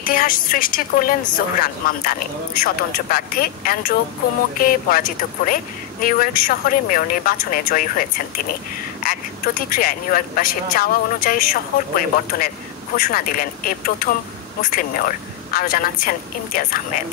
ইতিহাস সৃষ্টি করলেন জোহরান মামদানি। স্বতন্ত্র প্রার্থী অ্যান্ড্রু কুমোকে পরাজিত করে নিউ ইয়র্ক শহরে মেয়র নির্বাচনে জয়ী হয়েছেন তিনি। এক প্রতিক্রিয়ায় নিউ ইয়র্কবাসীর চাওয়া অনুযায়ী শহর পরিবর্তনের ঘোষণা দিলেন এই প্রথম মুসলিম মেয়র। আরো জানাচ্ছেন ইমতিয়াজ আহমেদ।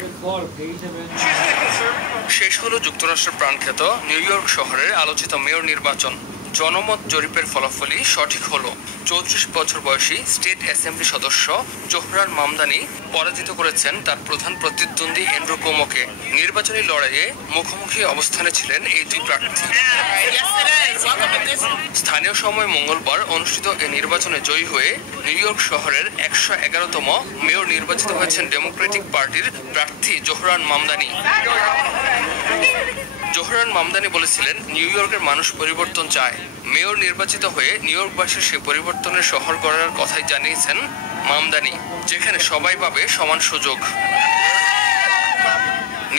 শেষ হলো যুক্তরাষ্ট্রের প্রাণখ্যাত নিউ ইয়র্ক শহরের আলোচিত মেয়র নির্বাচন। জনমত জরিপের ফলাফলই সঠিক হলো। 34 বছর বয়সী স্টেট অ্যাসেম্বলি সদস্য জোহরান মামদানি পরাজিত করেছেন তার প্রধান প্রতিদ্বন্দ্বী অ্যান্ড্রু কুমোকে। নির্বাচনী লড়াইয়ে মুখোমুখি অবস্থানে ছিলেন এই দুই প্রার্থী। স্থানীয় সময় মঙ্গলবার অনুষ্ঠিত এই নির্বাচনে জয়ী হয়ে নিউ ইয়র্ক শহরের 111তম মেয়র নির্বাচিত হয়েছেন ডেমোক্রেটিক পার্টির প্রার্থী জোহরান মামদানি। জোহরান মামদানি বলেছিলেন, নিউ ইয়র্কের মানুষ পরিবর্তন চায়। মেয়র নির্বাচিত হয়ে নিউ ইয়র্কবাসীর সে পরিবর্তনের শহর গড়ার কথাই জানিয়েছেন মামদানি, যেখানে সবাই পাবে সমান সুযোগ।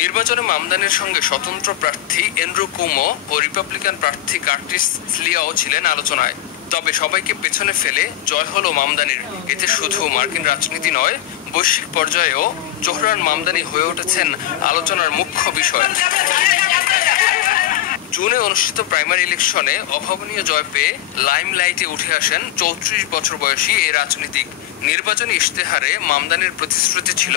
নির্বাচনে মামদানির সঙ্গে স্বতন্ত্র প্রার্থী অ্যান্ড্রু কুমো ও রিপাবলিকান প্রার্থী কার্টিস স্লিয়াও ছিলেন আলোচনায়। তবে সবাইকে পেছনে ফেলে জয় হলো মামদানির। এতে শুধু মার্কিন রাজনীতি নয়, বৈশ্বিক পর্যায়েও জোহরান মামদানি হয়ে উঠেছেন আলোচনার মুখ্য বিষয়। জুনে অনুষ্ঠিত প্রাইমারি ইলেকশনে অভাবনীয় জয় পেয়ে লাইমলাইটে উঠে আসেন 34 বছর বয়সী এই রাজনীতিক। নির্বাচনী ইশতেহারে মামদানির প্রতিশ্রুতি ছিল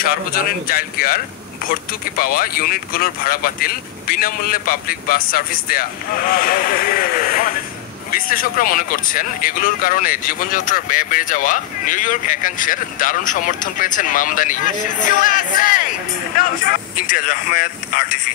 সার্বজনীন চাইল্ড কেয়ার, ভর্তুকি পাওয়া ইউনিটগুলোর ভাড়া বাতিল, বিনামূল্যে পাবলিক বাস সার্ভিস দেয়া। বিশ্লেষকরা মনে করছেন, এগুলোর কারণে জীবনযাত্রার ব্যয় বেড়ে যাওয়া নিউ ইয়র্ক একাংশের দারুণ সমর্থন পেয়েছেন মামদানি। ইমতিয়াজ আহমেদ, RTV।